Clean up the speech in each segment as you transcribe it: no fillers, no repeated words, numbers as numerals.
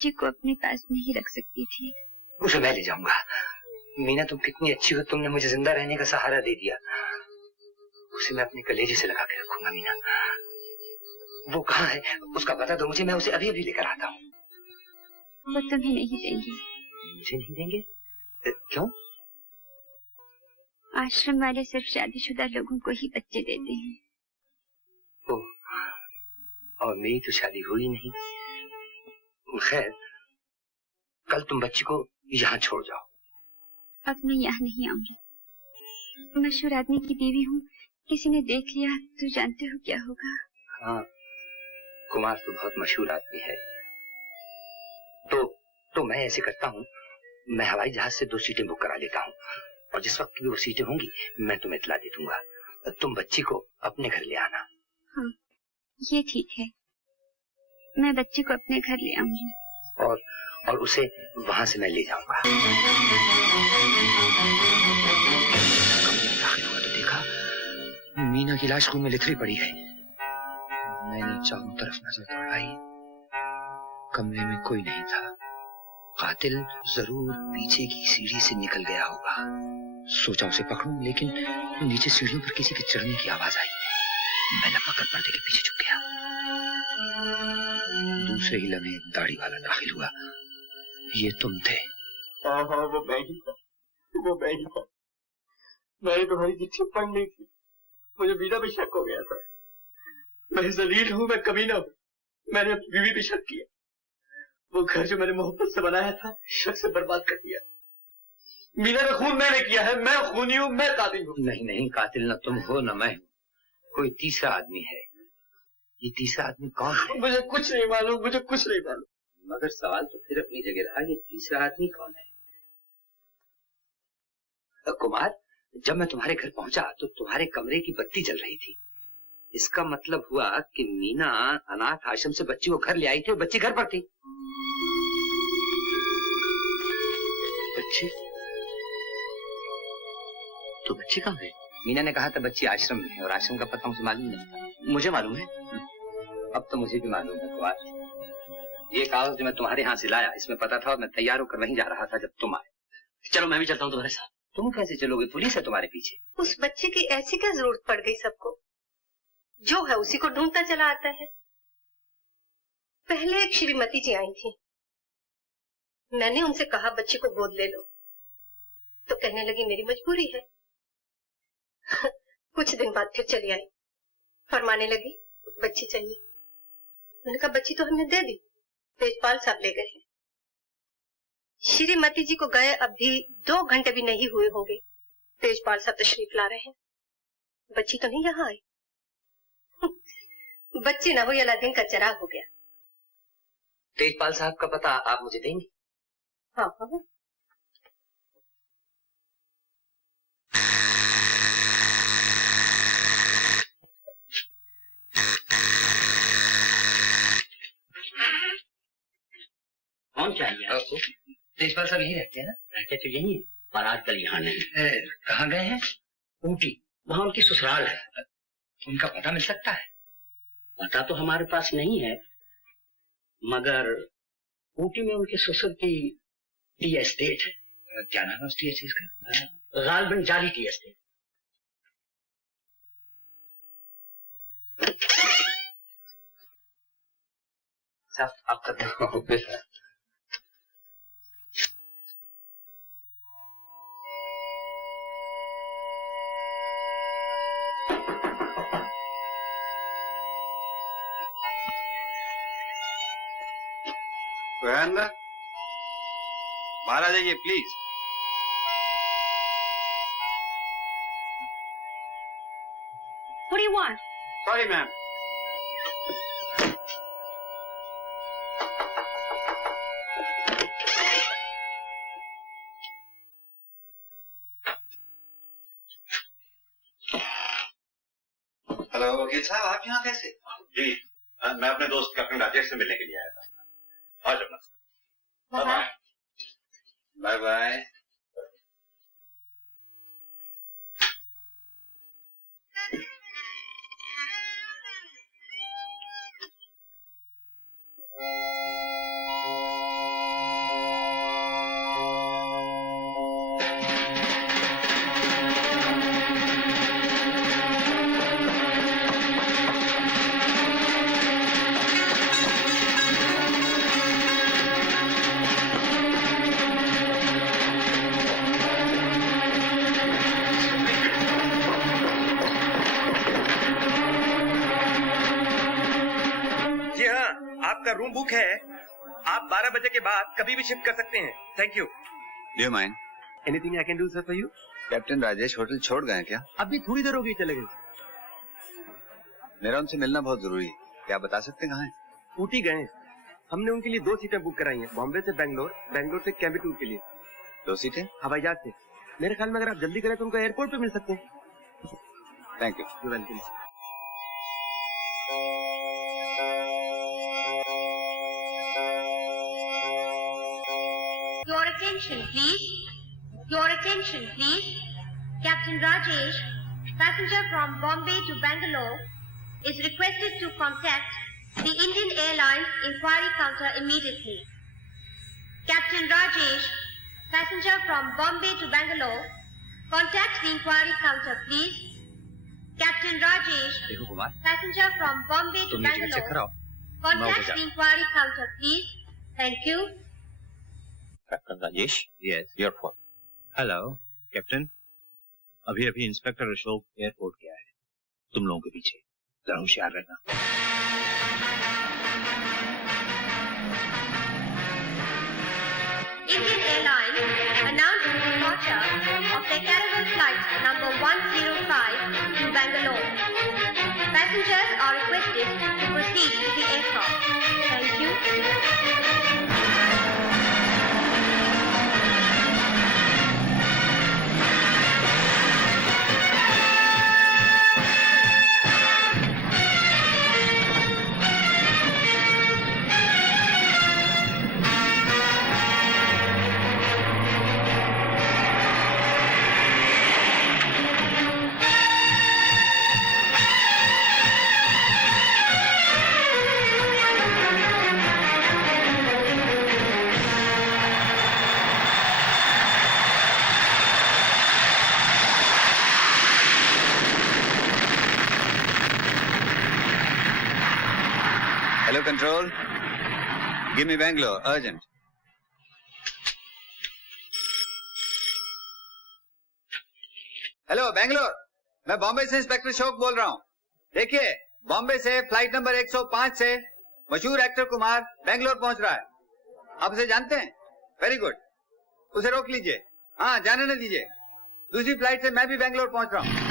बच्चे को अपने पास नहीं रख सकती थी। उसे मैं ले जाऊंगा। मीना तुम कितनी अच्छी हो, तुमने मुझे जिंदा रहने का सहारा दे दिया। उसे मैं अपने कलेजे से लगा के रखूंगा। मीना वो कहाँ है, उसका पता दो मुझे, मैं उसे अभी अभी लेकर आता हूँ। वो तुम्हें नहीं देंगे। मुझे नहीं देंगे? क्यों? आश्रम वाले सिर्फ शादीशुदा लोगों को ही बच्चे देते हैं। ओह, और मेरी तो शादी हुई नहीं। खैर, कल तुम बच्ची को यहाँ छोड़ जाओ। अब मैं यहाँ नहीं आऊंगी। मशहूर आदमी की बीवी हूँ, किसी ने देख लिया तो जानते हो क्या होगा। हाँ, कुमार तो बहुत मशहूर आदमी है। तो मैं ऐसे करता हूँ, मैं हवाई जहाज से 2 सीटें बुक करा लेता हूँ, और जिस वक्त भी वो सीटें होंगी मैं तुम्हें इत्तला दे दूंगा। तुम बच्ची को अपने घर ले आना। हाँ, ये ठीक है। मैं बच्ची को अपने घर ले आऊंगी। और उसे वहां से मैं ले जाऊंगा। दाखिल हुआ तो देखा मीना की लाश खून में लिथड़ी पड़ी है। मैंने चारों तरफ नजर दौड़ाई, कमरे में कोई नहीं था। कातिल जरूर पीछे की सीढ़ी से निकल गया होगा। सोचा उसे पकड़ूं, लेकिन नीचे सीढ़ियों पर किसी के चढ़ने की आवाज आई। मैं लपक कर पर्दे के पीछे छुप गया। दूसरे ही लम्हे दाढ़ी वाला दाखिल हुआ। ये तुम थे? हाँ, वो मैं ही था। मैंने तुम्हारी चिट्ठी पढ़ ली थी, मुझे मीना पे शक हो गया था। मैं जलील हूँ, मैं कमीना हूँ, मैंने अपनी बीवी पे शक किया। वो घर जो मैंने मोहब्बत से बनाया था, शक से बर्बाद कर दिया। मीना का खून मैंने किया है, मैं खूनी हूँ, मैं कातिल हूँ। नहीं, कातिल न तुम हो न मैं हूँ, कोई तीसरा आदमी है। ये तीसरा आदमी कौन है? मुझे कुछ नहीं मालूम। मगर सवाल तो फिर अपनी जगह रहा, ये तीसरा आदमी कौन है? कुमार, जब मैं तुम्हारे घर पहुंचा तो तुम्हारे कमरे की बत्ती जल रही थी। इसका मतलब हुआ कि मीना अनाथ आश्रम से बच्ची को घर ले आई थी और बच्ची घर पर थी। बच्ची? तो बच्ची कहाँ है? मीना ने कहा था बच्ची आश्रम में है, और आश्रम का पता मुझे मालूम नहीं था। मुझे मालूम है। अब तो मुझे भी मालूम है कुमार। ये कागज जो मैं तुम्हारे यहाँ से लाया, इसमें पता था, और मैं तैयार होकर वहीं जा रहा था जब तुम आए। चलो मैं भी चलता हूँ तुम्हारे साथ। तुम कैसे चलोगे? पुलिस है तुम्हारे पीछे। उस बच्चे की ऐसी क्या जरूरत पड़ गई सबको? जो है उसी को ढूंढता चला आता है। पहले एक श्रीमती जी आई थी, मैंने उनसे कहा बच्ची को गोद ले लो, तो कहने लगी मेरी मजबूरी है। कुछ दिन बाद फिर चली आई, फरमाने लगी बच्ची चाहिए। मैंने कहा बच्ची तो हमने दे दी, तेजपाल साहब ले गए। श्रीमती जी को गए अब भी 2 घंटे भी नहीं हुए होंगे, तेजपाल साहब तशरीफ ला रहे हैं। बच्ची तो नहीं यहाँ आई। बच्ची ना हुई अलादीन का चिराग हो गया। तेजपाल साहब का पता आप मुझे देंगे? हाँ। कौन चाहिए आपको? तेजपाल साहब यही रहते हैं ना? रहते तो यही है, पर आजकल यहाँ नहीं। कहाँ गए हैं? ऊटी। वहाँ उनकी ससुराल है। उनका पता मिल सकता है? पता तो हमारे पास नहीं है, मगर ऊटी में उनके ससुर की टी एस्टेट है। क्या नाम है उस टी एस्टेट का? गालबन जाली टी एस्टेट। साहब आप करते हो? अंदर बाहर आ जाइए please. What do you want? Sorry ma'am. Hello वकील साहब, आप यहाँ कैसे? जी मैं अपने दोस्त कैप्टन राजेश से मिलने के लिए आया था। आ जाओ। Bye bye. Bye bye. Room book है। आप 12 बजे के बाद कभी भी शिफ्ट कर सकते हैं। Thank you. Do you mind? Anything I can do sir for you? Captain Rajesh hotel छोड़ गए क्या? अभी थोड़ी देर हो गई चले गए। मेरा उनसे मिलना बहुत जरूरी है, क्या आप बता सकते हैं कहाँ है? ऊटी गए। हमने उनके लिए 2 सीटें बुक कराई हैं, बॉम्बे से बेंगलोर, बेंगलोर से कैम्बटूर के लिए। 2 सीटें? हवाई जहाज से। मेरे ख्याल में अगर आप जल्दी करें तो उनको एयरपोर्ट पे मिल सकते हैं। Thank you. You welcome. Your attention, please. Your attention, please. Captain Rajesh, passenger from Bombay to Bangalore, is requested to contact the Indian Airlines inquiry counter immediately. Captain Rajesh, passenger from Bombay to Bangalore, contact the inquiry counter, please. Captain Rajesh, passenger from Bombay to Bangalore, contact the inquiry counter, please. Thank you. Captain Rajesh, yes your phone. Hello captain, अभी अभी inspector Ashok airport गया है, तुम लोगों के पीछे, जरा होशियार रहना। Indian Airlines announced the departure of their caravan flight number 105 to Bangalore. Passengers are requested to proceed with the aircraft. Thank you. Hello control, give me Bangalore urgent. Hello Bangalore, मैं बॉम्बे से इंस्पेक्टर अशोक बोल रहा हूँ। देखिए, बॉम्बे से फ्लाइट नंबर 105 से मशहूर actor Kumar Bangalore पहुंच रहा है। आप उसे जानते हैं? वेरी गुड, उसे रोक लीजिए। हाँ, जाने न दीजिए। दूसरी फ्लाइट से मैं भी बैंगलोर पहुंच रहा हूँ।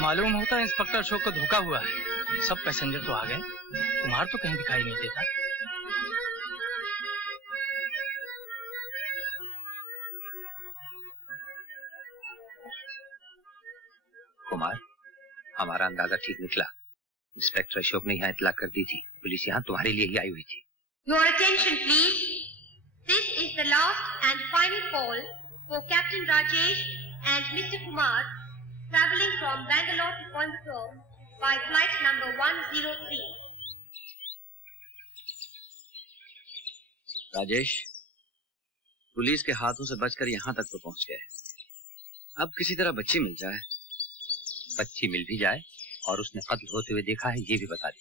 मालूम होता है इंस्पेक्टर अशोक को धोखा हुआ है। सब पैसेंजर तो आ गए, कुमार तो कहीं दिखाई नहीं देता। कुमार, हमारा अंदाजा ठीक निकला। इंस्पेक्टर अशोक ने यहाँ इतला कर दी थी। पुलिस यहाँ तुम्हारे लिए ही आई हुई थी। Your attention, please. This is the last and final call for Captain Rajesh and Mr. Kumar traveling from Bangalore to Coimbatore by flight number 103. Rajesh, police के हाथों से बचकर यहाँ तक तो पहुँच गए। अब किसी तरह बच्ची मिल जाए। बच्ची मिल भी जाए और उसने कत्ल होते हुए देखा है ये भी बता दी।